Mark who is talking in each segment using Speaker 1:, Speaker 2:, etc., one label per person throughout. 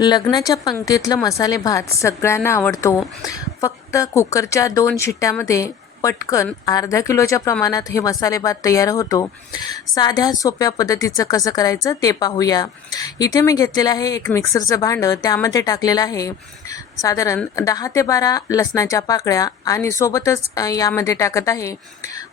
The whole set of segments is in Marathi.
Speaker 1: लग्नाच्या पंक्तीतलं मसाले भात सगळ्यांना आवडतो. फक्त कुकरच्या दोन शिट्ट्यामध्ये पटकन अर्धा किलोच्या प्रमाणात हे मसाले भात तयार होतो. साध्या सोप्या पद्धतीचं कसं करायचं ते पाहूया. इथे मी घेतलेलं आहे एक मिक्सरचं भांडं. त्यामध्ये टाकलेलं आहे साधारण दहा ते बारा लसणाच्या पाकळ्या आणि सोबतच यामध्ये टाकत आहे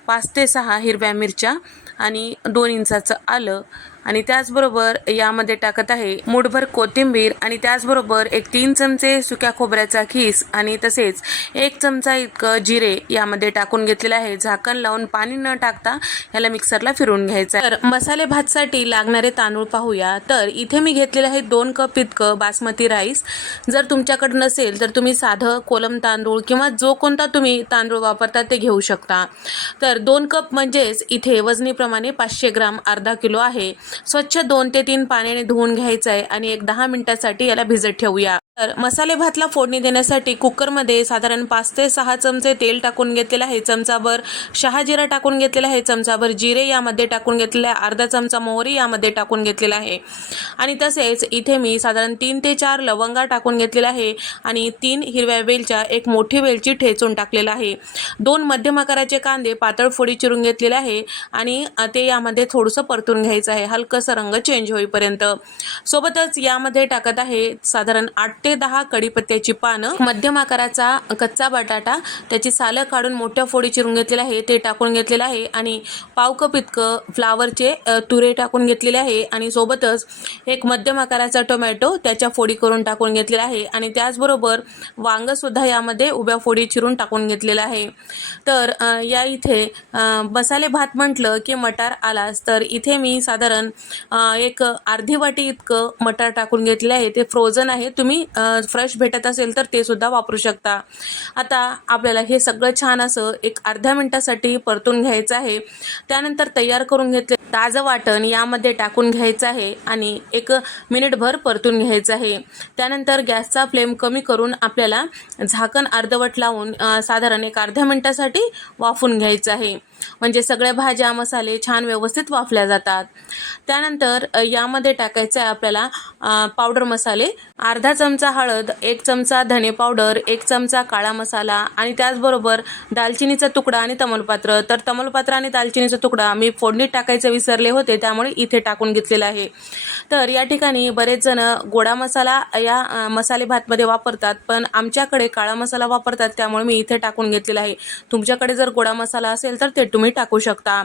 Speaker 1: पाच ते सहा हिरव्या मिरच्या आणि दोन इंचाचं आलं. आणि त्याचबरोबर यामध्ये टाकत आहे मुठभर कोथिंबीर आणि त्याचबरोबर एक तीन चमचे सुक्या खोबऱ्याचा खीस आणि तसेच एक चमचा इतकं जिरे यामध्ये टाकून घेतलेलं आहे. झाकण लावून पाणी न टाकता याला मिक्सरला फिरून घ्यायचं आहे. तर मसाले भातसाठी लागणारे तांदूळ पाहूया. तर इथे मी घेतलेले आहे दोन कप इतकं बासमती राईस. जर तुमच्याकडे नसेल तर तुम्ही साधं कोलम तांदूळ किंवा जो कोणता तुम्ही तांदूळ वापरता ते घेऊ शकता. तर दोन कप म्हणजेच इथे वजनीप्रमाणे पाचशे ग्राम अर्धा किलो आहे. स्वच्छ दोन ते तीन पाण्याने धुवून घ्यायचं आहे आणि एक दहा मिनिटासाठी याला भिजत ठेवूया. तर मसाले भातला फोडणी देण्यासाठी कुकरमध्ये साधारण पाच ते सहा चमचे तेल टाकून घेतलेलं आहे. चमचाभर शहाजिरा टाकून घेतलेला आहे. चमचाभर जिरे यामध्ये टाकून घेतलेला आहे. अर्धा चमचा मोहरी यामध्ये टाकून घेतलेला आहे. आणि तसेच इथे मी साधारण तीन ते चार लवंगा टाकून घेतलेला आहे आणि तीन हिरव्या वेलच्या एक मोठी वेलची ठेचून टाकलेला आहे. दोन मध्यम आकाराचे कांदे पातळ फोडी चिरून घेतलेले आहे आणि ते यामध्ये थोडंसं परतून घ्यायचं आहे. हलकंसं रंग चेंज होईपर्यंत. सोबतच यामध्ये टाकत आहे साधारण आठ ते दहा कढीपत्त्याची पानं मध्यम आकाराचा कच्चा बटाटा त्याची सालं काढून मोठ्या फोडी चिरून घेतलेलं आहे ते टाकून घेतलेलं आहे आणि पाव कप इतकं फ्लावरचे तुरे टाकून घेतलेले आहे आणि सोबतच एक मध्यम आकाराचा टोमॅटो त्याच्या फोडी करून टाकून घेतलेला आहे आणि त्याचबरोबर वांग सुद्धा यामध्ये उभ्या फोडी चिरून टाकून घेतलेलं आहे. तर या इथे मसाले भात म्हटलं की मटार आलाच. तर इथे मी साधारण एक अर्धी वाटी इतकं मटार टाकून घेतलेलं आहे. ते फ्रोझन आहे. तुम्ही फ्रेश भेटत असेल तर ते सुद्धा वापरू शकता. आता आपल्याला हे सगळं छान असं एक अर्ध्या मिनटासाठी परतून घ्यायचं आहे. त्यानंतर तयार करून घेतले ताजं वाटण यामध्ये टाकून घ्यायचं आहे आणि एक मिनिटभर परतून घ्यायचं आहे. त्यानंतर गॅसचा फ्लेम कमी करून आपल्याला झाकण अर्धवट लावून साधारण एक अर्ध्या मिनटासाठी वाफून घ्यायचं आहे. म्हणजे सगळ्या भाज्या मसाले छान व्यवस्थित वाफल्या जातात. त्यानंतर यामध्ये टाकायचं आहे आपल्याला पावडर मसाले. अर्धा चमचा हळद एक चमचा धने पावडर एक चमचा काळा मसाला आणि त्याचबरोबर दालचिनीचा तुकडा आणि तमलपात्र. तर तमलपात्र आणि दालचिनीचा तुकडा मी फोडणीत टाकायचे विसरले होते त्यामुळे इथे टाकून घेतलेला आहे. तर या ठिकाणी बरेच जण गोडा मसाला या मसाले भातमध्ये वापरतात पण आमच्याकडे काळा मसाला वापरतात त्यामुळे मी इथे टाकून घेतलेला आहे. तुमच्याकडे जर गोडा मसाला असेल तर ते तुम्ही टाकू शकता.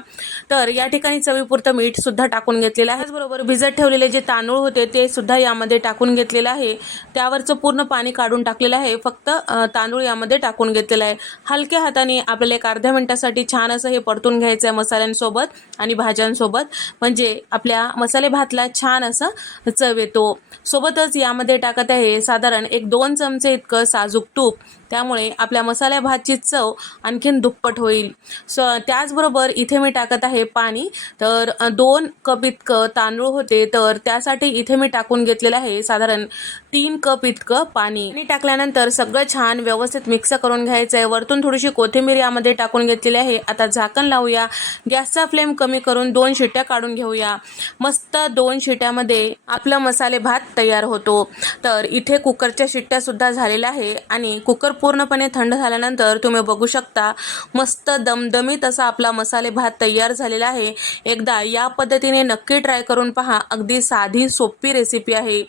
Speaker 1: तर या ठिकाणी चवीपुरतं मीठ सुद्धा टाकून घेतलेलं आहे. त्याचबरोबर भिजत ठेवलेले जे तांदूळ होते ते सुद्धा यामध्ये टाकून घेतलेलं आहे. त्यावरचं पूर्ण पाणी काढून टाकलेलं आहे. फक्त तांदूळ यामध्ये टाकून घेतलेलं आहे. हलक्या हाताने आपल्याला एक अर्ध्या मिनिटासाठी छान असं हे परतून घ्यायचं आहे मसाल्यांसोबत आणि भाज्यांसोबत. म्हणजे आपल्या मसाले भातला छान असं चव येतो. सोबतच यामध्ये टाकत आहे साधारण एक दोन चमचे इतकं साजूक तूप. त्यामुळे आपल्या मसाल्या भातची चव आणखीन दुप्पट होईल. स त्याचबरोबर इथे मी टाकत आहे पाणी. तर दोन कप इतकं तांदूळ होते. तर त्यासाठी इथे मी टाकून घेतलेलं आहे साधारण तीन कप इतकं पाणी. आणि टाकल्यानंतर सगळं छान व्यवस्थित मिक्स करून घ्यायचं आहे वरतून थोडीशी कोथिंबीर यामध्ये टाकून घेतलेली आहे. आता झाकण लावूया. गॅसचा फ्लेम कमी करून दोन शिट्ट्या काढून घेऊया. मस्त दोन शिट्यामध्ये आपला मसाले भात तयार होतो. तर इथे कुकरच्या शिट्ट्या सुद्धा झालेल्या आहे. आणि कुकर पूर्णपणे थंड झाल्यानंतर तुम्ही बघू शकता मस्त दमदमीत असं आपला मसाले भात तयार झालेला आहे. एकदा या पद्धतीने नक्की ट्राय करून पहा. अगदी साधी सोपी रेसिपी आहे.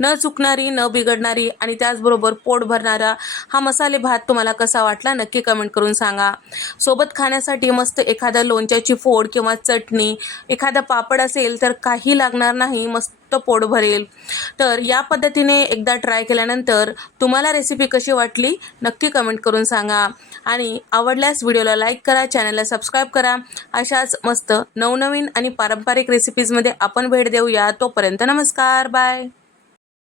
Speaker 1: न चुकणारी न बिघडणारी आणि त्याचबरोबर पोट भरणारा हा मसाले भात तुम्हाला कसा वाटला नक्की कमेंट करून सांगा. सोबत खाण्यासाठी मस्त एखाद्या लोणच्याची फोड किंवा चटणी एखादा पापड असेल तर काही लागणार नाही. मस्त पोट भरेल. तर या पद्धतीने एकदा ट्राय केल्यानंतर तुम्हाला रेसिपी कशी वाटली नक्की कमेंट करून सांगा. आणि आवडल्यास व्हिडिओला लाईक करा चॅनलला सबस्क्राईब करा. अशाच मस्त नवनवीन आणि पारंपरिक रेसिपीजमध्ये आपण भेट देऊया. तोपर्यंत नमस्कार बाय